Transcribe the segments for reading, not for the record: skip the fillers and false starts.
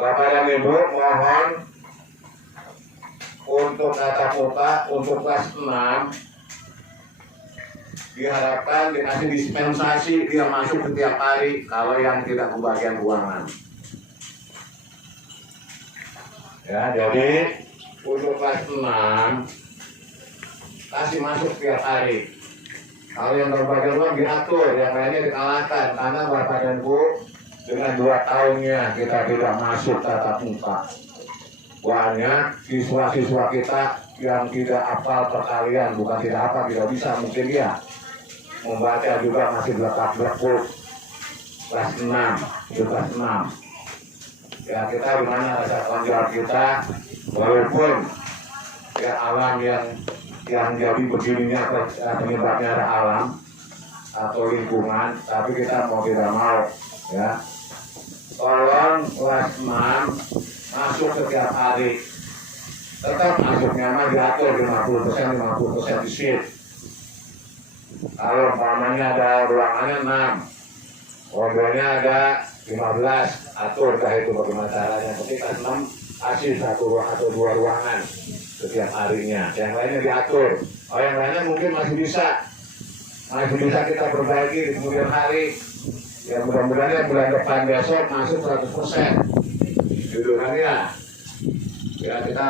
Bapak dan Ibu mohon untuk tatap muka untuk kelas 6 diharapkan dikasih dispensasi dia masuk setiap hari kalau yang tidak kebagian ruangan. Ya, jadi untuk kelas 6 kasih masuk setiap hari. Kalau yang berbagai ruang diatur, yang lainnya dikalahkan karena Bapak dan Ibu dengan 2 tahunnya kita tidak masuk tatap muka. Banyak siswa-siswa kita yang tidak hafal perkalian, bukan tidak hafal, tidak bisa mungkin dia membaca juga masih belakang-belakang kelas 6, itu kelas 6. Ya kita gimana rasa tanggung jawab kita, walaupun ya alam yang jadi begininya penyebabnya ada alam atau lingkungan, tapi kita mau tidak mau ya tolong kelas 6 masuk setiap hari, tetap masuknya mah diatur 50% di shift. Kalau umpamanya ada ruangannya 6, mobilnya ada 15, atur dah itu bagaimana caranya. Ketika 6 kasih 1 atau 2 ruangan setiap harinya, yang lainnya diatur. Oh yang lainnya mungkin masih bisa kita perbaiki di kemudian hari. Ya mudah-mudahan bulan depan besok masuk 100% judulannya. Ya kita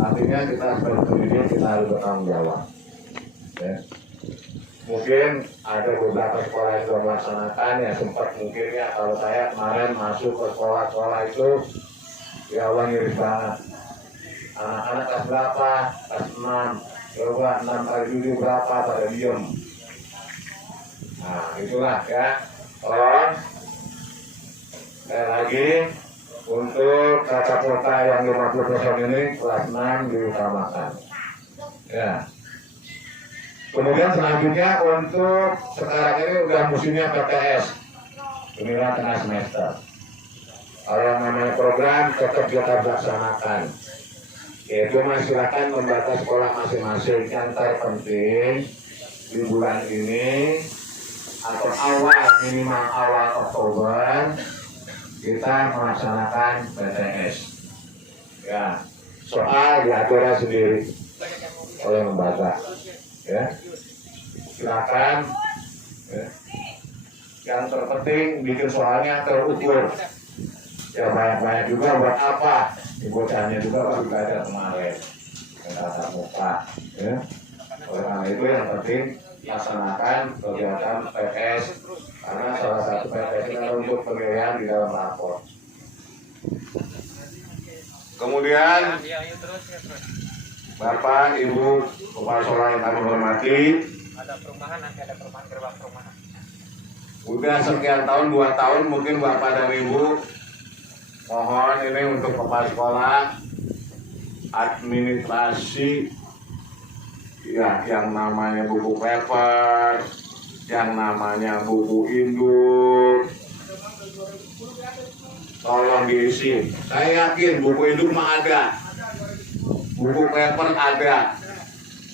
artinya kita sebagai pendidik kita harus bertanggung jawab. Ya. Mungkin ada beberapa sekolah yang sudah melaksanakan ya sempat mungkin ya kalau saya kemarin masuk ke sekolah-sekolah itu ya Allah ngiris banget. Anak-anak kelas berapa? Kelas 6. Coba 6 kali 7 berapa pada diem. Nah itulah ya. Tolong sekali lagi untuk tatap muka yang 50% ini kelas 6 diutamakan. Ya. Kemudian selanjutnya untuk sekarang ini udah musimnya PTS, penilaian tengah semester. Kalau yang namanya program tetap kita laksanakan. Yaitu silakan membaca sekolah masing-masing. Yang terpenting di bulan ini atau minimal awal Oktober kita melaksanakan PTS. Ya, soal diaturnya sendiri oleh membaca. Ya, silakan. Ya. Yang terpenting bikin soalnya terukur. Ya banyak-banyak juga buat apa? Bocahnya juga baru belajar kemarin. Tatap muka. Ya. Oleh karena itu yang penting laksanakan kegiatan PTS karena salah satu PTS ini untuk penilaian di dalam rapor. Kemudian Bapak, Ibu, Kepala Sekolah yang kami hormati, ada perumahan, nanti ada perumahan gerbang perumahan. Udah sekian tahun, 2 tahun mungkin Bapak dan Ibu mohon ini untuk Kepala Sekolah administrasi ya yang namanya buku paper, yang namanya buku induk, tolong diisi. Saya yakin buku induk mah ada. Buku paper ada,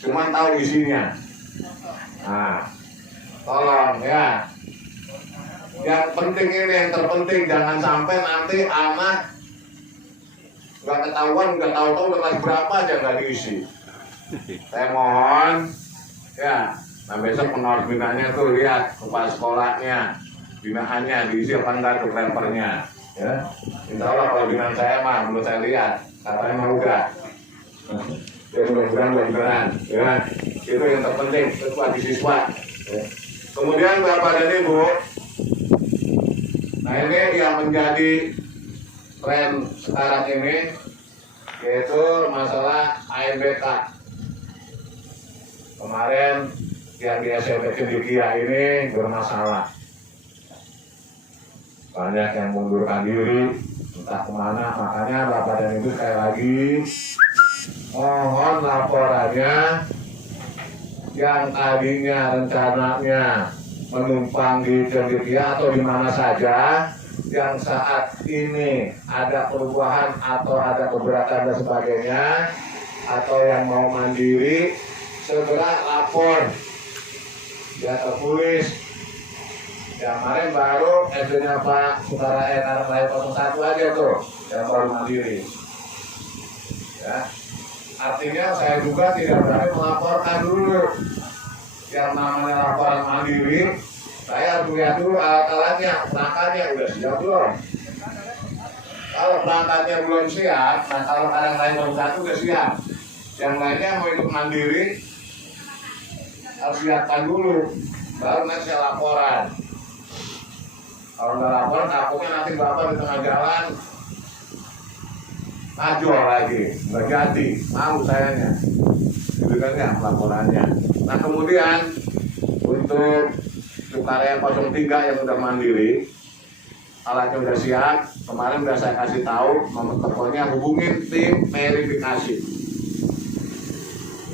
cuman tahu isinya. Nah, tolong ya. Yang penting ini, yang terpenting jangan sampai nanti anak nggak ketahuan, nggak tahu-tahu kelas berapa aja nggak diisi. Saya mohon ya. Nah besok pengurus binanya tuh lihat kepala sekolahnya, binaannya diisi apa enggak tuh papernya. Ya, insya Allah kalau binaan saya mah menurut saya lihat katanya mau udah. Ya mudah-mudahan beneran, ya. Itu yang terpenting bagi siswa. Ya. Kemudian Bapak dan Ibu, nah ini yang menjadi tren sekarang ini yaitu masalah AMBK. Kemarin yang di SMP Cendekia ini bermasalah. Banyak yang mundurkan diri, entah kemana. Makanya Bapak dan Ibu sekali lagi mohon laporannya yang tadinya rencananya menumpang di Cendekia atau di mana saja yang saat ini ada perubahan atau ada keberatan dan sebagainya atau yang mau mandiri segera lapor ya tertulis Yang kemarin baru SD-nya Pak Saudara anak lahir 01 aja tuh, yang baru mandiri. Ya. Artinya saya juga tidak berani melaporkan dulu. Yang namanya laporan mandiri, saya harus lihat dulu alat-alatnya, perangkatnya udah siap belum. Kalau perangkatnya belum siap, nah kalau anak lain baru 1 udah siap. Yang lainnya mau ikut mandiri, harus lihatkan dulu, baru nanti saya laporan. Kalau nggak laporan, takutnya nanti bapak di tengah jalan tajol lagi, nggak jadi, malu sayanya. Itu kan ya laporannya. Nah kemudian untuk Sukarya 03 yang udah mandiri, alatnya udah siap. Kemarin udah saya kasih tahu nomor teleponnya, hubungin tim verifikasi.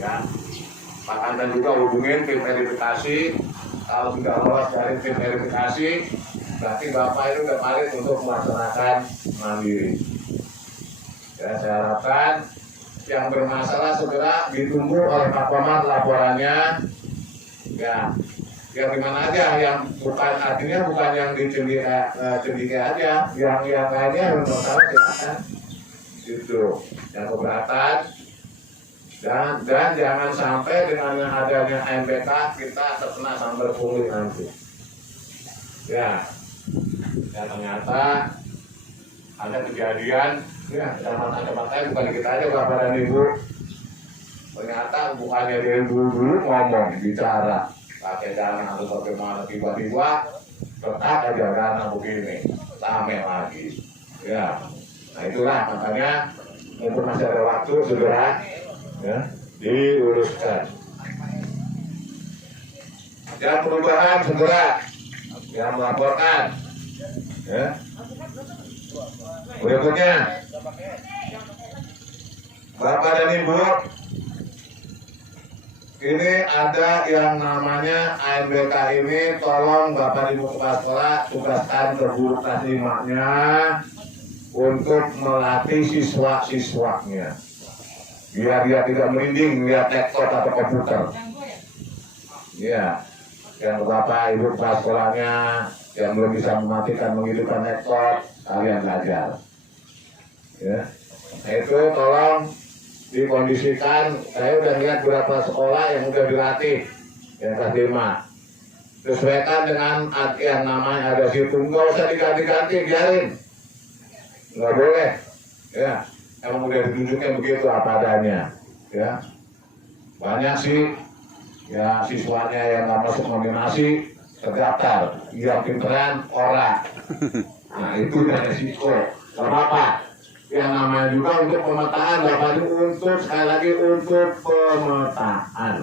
Ya, Pak Anda juga hubungin tim verifikasi. Kalau sudah lolos dari tim verifikasi, berarti Bapak itu udah valid untuk melaksanakan mandiri. Ya, saya harapkan yang bermasalah segera ditunggu oleh Pak Komar laporannya. Ya, yang dimana aja, yang bukan artinya bukan yang di Cendika aja, yang lainnya yang bermasalah silakan. Itu yang keberatan. Dan jangan sampai dengan adanya MBK kita terkena sambar pungli nanti. Ya ternyata ada kejadian, ya kecamatan-kecamatan bukan kita aja Bapak dan Ibu. Ternyata bukannya dari dulu ngomong, bicara, pakai dana atau bagaimana, tiba-tiba tetap aja dana begini, rame lagi. Ya, nah itulah makanya mumpung masih ada waktu segera ya diuruskan. Yang perubahan segera yang melaporkan. Ya. Berikutnya, Bapak dan Ibu, ini ada yang namanya AMBK ini, tolong Bapak Ibu kepala sekolah tugaskan ke guru kelas 5-nya untuk melatih siswa-siswanya. Biar dia tidak merinding melihat laptop atau komputer. Ya, yang Bapak Ibu kepala sekolahnya yang belum bisa mematikan menghidupkan laptop, kalian belajar. Ya, nah itu tolong dikondisikan. Saya udah lihat beberapa sekolah yang udah dilatih yang kelas 5. Sesuaikan dengan yang namanya ada situ, nggak usah diganti-ganti, biarin. Nggak boleh. Ya, emang udah ditunjuknya begitu apa adanya. Ya, banyak sih ya siswanya yang nggak masuk nominasi terdaftar, yang pinteran orang. Nah itu udah resiko. Gak apa-apa. Yang namanya juga untuk pemetaan, Bapak Ibu, untuk sekali lagi untuk pemetaan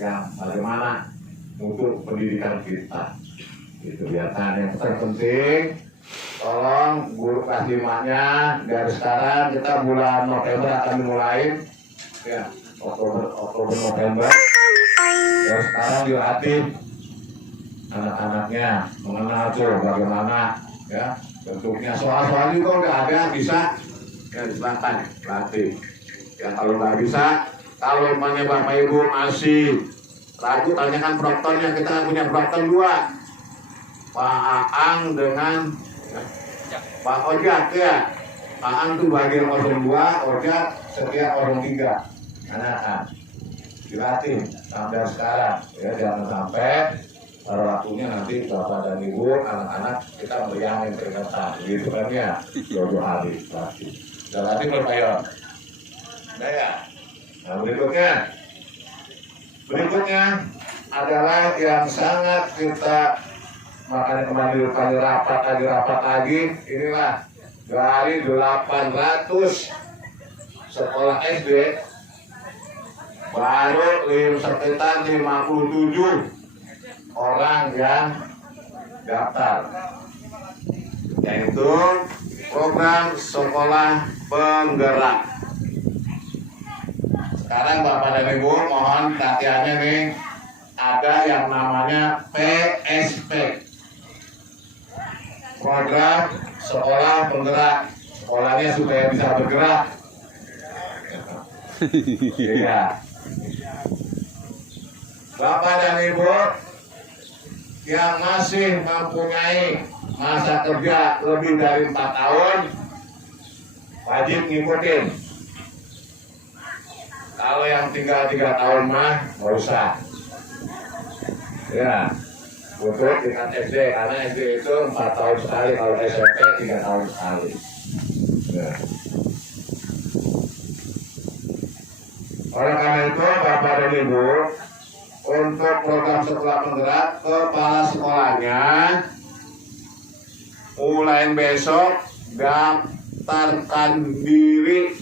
yang bagaimana untuk pendidikan kita. Itu biarkan. Yang terpenting, tolong guru kelas 5-nya dari sekarang, kita bulan November akan dimulai, ya Oktober November. Dari sekarang dilatih anak-anaknya mengenal tuh bagaimana ya bentuknya, soal-soal juga udah ada, bisa ya silakan latih. Ya kalau nggak bisa, kalau emangnya Bapak Ibu masih ragu, tanyakan proktornya. Kita kan punya proktor 2, Pak Aang dengan Pak Ojak ya. Pak Aang tuh bagian 02, Ojak setiap 03. Anak-anak dilatih sampai sekarang ya, jangan sampai pada waktunya nanti Bapak dan Ibu, anak-anak kita meriangin peringatan, gitu kan ya, 2 hari latih. Dan latih berbayar. Nah ya, nah berikutnya adalah yang sangat kita makanya kali rapat lagi, inilah dari 800 sekolah SD baru sekitar 57 orang yang daftar, yaitu program sekolah penggerak. Sekarang Bapak dan Ibu mohon perhatiannya nih, ada yang namanya PSP, program sekolah penggerak. Sekolahnya supaya bisa bergerak. Iya. Bapak dan Ibu, yang masih mempunyai masa kerja lebih dari 4 tahun wajib ngikutin. Kalau yang tinggal 3 tahun mah nggak usah. Ya, untuk tingkat SD, karena SD itu 4 tahun sekali, kalau SMP 3 tahun sekali. Ya. Oleh karena itu, Bapak dan Ibu, untuk program sekolah penggerak, kepala sekolahnya mulai besok daftarkan diri.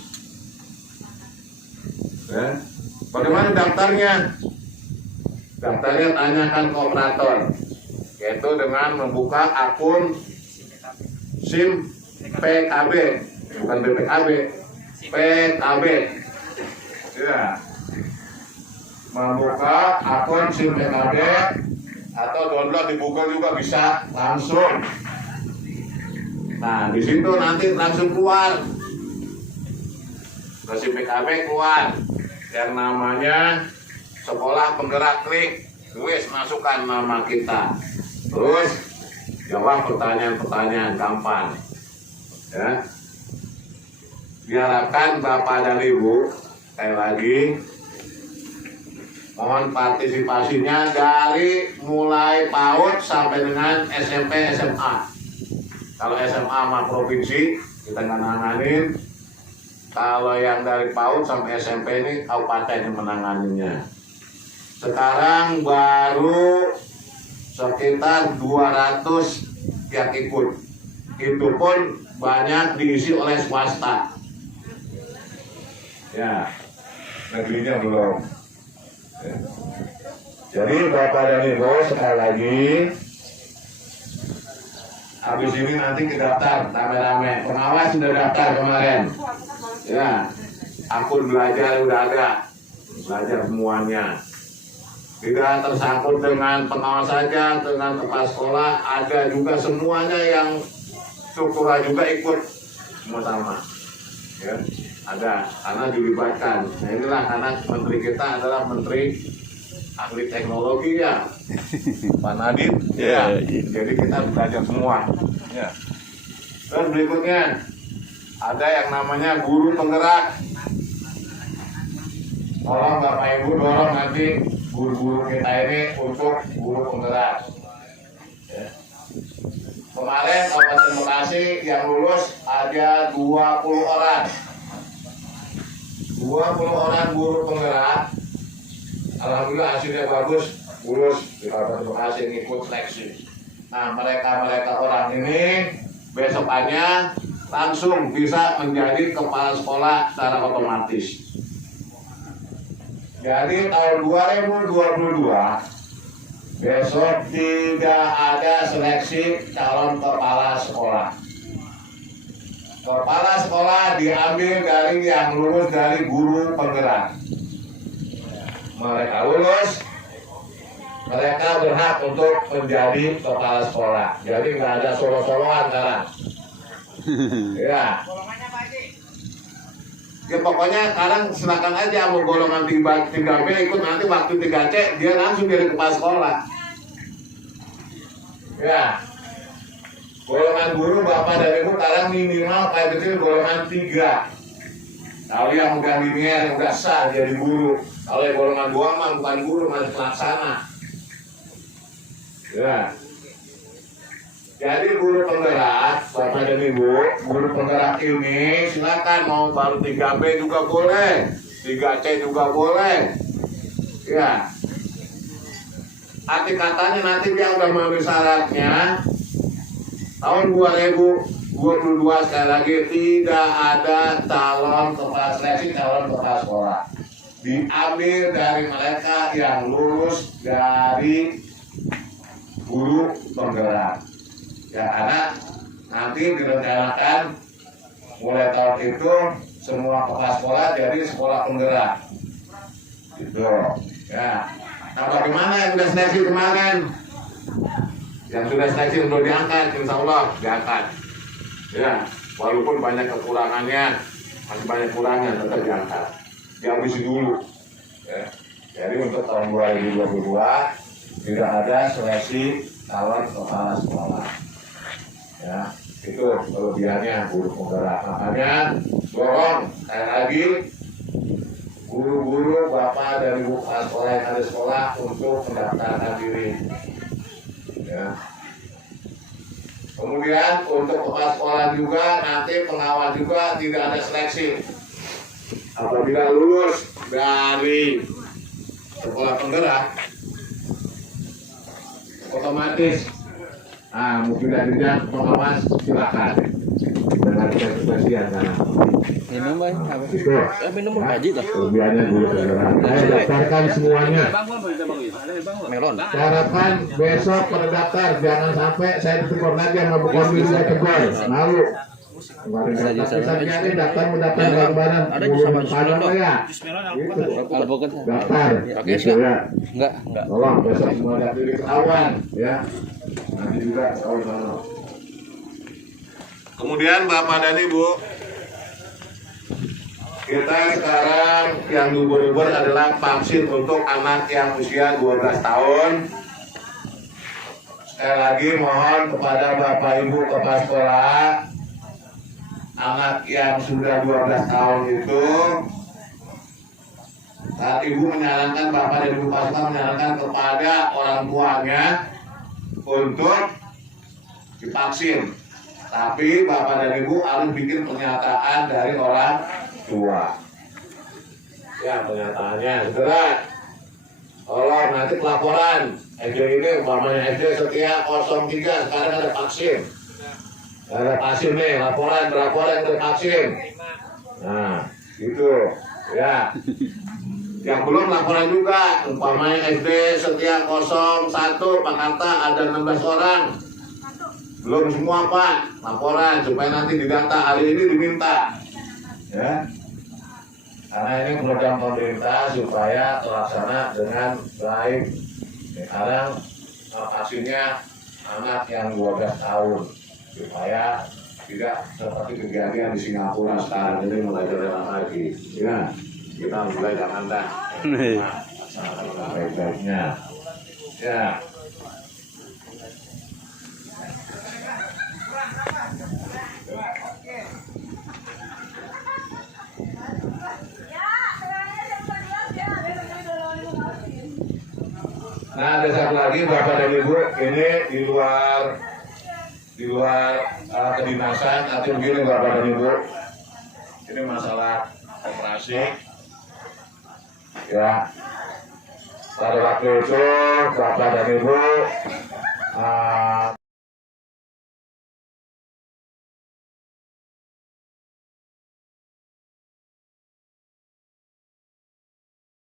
Ya. Bagaimana daftarnya? Daftarnya tanyakan ke operator, yaitu dengan membuka akun SIM PKB, bukan BPKB, PKB. Ya, membuka akun SIM PKB atau download di Google juga bisa langsung. Nah, di situ nanti langsung keluar ke SIM PKB, keluar yang namanya sekolah penggerak. Klik, tulis, masukkan nama kita, terus jawab pertanyaan-pertanyaan gampang. Ya, diharapkan Bapak dan Ibu, sekali lagi mohon partisipasinya dari mulai PAUD sampai dengan SMP SMA. Kalau SMA mah provinsi kita nggak nanganin. Kalau yang dari PAUD sampai SMP ini kabupaten yang menanganinya. Sekarang baru sekitar 200 yang ikut. Itu pun banyak diisi oleh swasta. Ya, negerinya belum. Ya. Jadi Bapak dan Ibu, sekali lagi, habis ini nanti kita daftar rame-rame. Pengawas sudah daftar kemarin. Ya, akun belajar udah ada, belajar semuanya. Tidak tersangkut dengan pengawas saja, dengan kepala sekolah, ada juga semuanya yang struktural juga ikut semua sama. Ya, ada, karena dilibatkan. Nah inilah, karena menteri kita adalah menteri ahli teknologi ya, Pak Nadiem. Ya, jadi kita belajar semua. Ya. Terus berikutnya ada yang namanya guru penggerak. Tolong Bapak Ibu dorong nanti guru-guru kita ini untuk guru penggerak. Ya. Kemarin Kabupaten Bekasi yang lulus ada 20 orang. 20 orang guru penggerak. Alhamdulillah hasilnya bagus, lulus di Kabupaten Bekasi, ngikut seleksi. Nah, mereka orang ini besokannya langsung bisa menjadi kepala sekolah secara otomatis. Jadi tahun 2022 besok tidak ada seleksi calon kepala sekolah. Kepala sekolah diambil dari yang lulus dari guru penggerak. Mereka lulus, mereka berhak untuk menjadi kepala sekolah. Jadi nggak ada solo-soloan sekarang. Ya. Ya pokoknya sekarang silakan aja mau golongan 3B ikut, nanti waktu 3C dia langsung jadi kepala sekolah. Ya. Golongan guru Bapak dan Ibu sekarang minimal kayak kecil golongan 3. Kalau yang udah linear, udah sah jadi guru. Kalau yang golongan 2 mah bukan guru, masih pelaksana. Ya. Jadi guru penggerak, Bapak dan Ibu, guru penggerak ini silakan mau baru 3B juga boleh, 3C juga boleh. Ya. Arti katanya nanti dia udah memenuhi syaratnya. Tahun 2022 sekali lagi tidak ada calon kepala seleksi, calon kepala sekolah. Diambil dari mereka yang lulus dari guru penggerak. Ya, karena nanti direncanakan mulai tahun itu semua kepala sekolah jadi sekolah penggerak. Gitu. Ya. Nah, bagaimana yang sudah seleksi kemarin? Yang sudah seleksi untuk diangkat, insya Allah diangkat. Ya, walaupun banyak kekurangannya, masih banyak kurangnya, tetap diangkat. Dihabisi dulu. Ya. Jadi untuk tahun 2022 tidak ada seleksi calon kepala sekolah. Ya, itu kelebihannya guru penggerak. Makanya dorong sekali lagi guru-guru, bapak dan ibu kepala sekolah yang ada di sekolah untuk mendaftarkan diri. Ya. Kemudian untuk kepala sekolah juga nanti pengawal juga tidak ada seleksi. Apabila lulus dari sekolah penggerak, otomatis mungkin dari pengawas silakan dengan kepresian sana. Minum baik apa? Itu Minum gaji tuh. kelebihannya guru penggerak. Saya daftarkan semuanya. Melon. Saya harapkan besok pada daftar, jangan sampai saya ditegur lagi sama Bu Kombi juga tegur. Malu. Kemarin tapi daftar bareng-bareng. Ada di sama apa ya? Gitu. Alpukat. Daftar. Oke, Gitu ya. Enggak. Tolong besok semua daftar ketahuan ya. Nanti juga ketahuan. Kemudian Bapak dan Ibu, kita sekarang yang diuber-uber adalah vaksin untuk anak yang usia 12 tahun. Sekali lagi mohon kepada Bapak Ibu kepala sekolah, anak yang sudah 12 tahun itu, saat Ibu menyarankan, Bapak dan Ibu kepala sekolah menyarankan kepada orang tuanya untuk divaksin. Tapi Bapak dan Ibu harus bikin pernyataan dari orang tua. Ya, pernyataannya segera. Tolong nanti pelaporan SD ini, umpamanya SD Setia 03 sekarang ada vaksin. Ada vaksin nih, laporan berapa yang tervaksin. Nah, gitu ya. Yang belum laporan juga, umpamanya SD Setia 01 Pakarta ada 16 orang. Belum semua Pak, laporan supaya nanti didata, hari ini diminta. Ya. Karena ini program pemerintah supaya terlaksana dengan baik. Sekarang vaksinnya anak yang 12 tahun supaya tidak seperti kejadian di Singapura sekarang ini mulai jalan lagi. Ya, kita mulai jangan dah. Baik-baiknya. Ya. Nah, ada satu lagi Bapak dan Ibu, ini di luar kedinasan atau begini Bapak dan Ibu, ini masalah operasi. Ya, pada waktu itu Bapak dan Ibu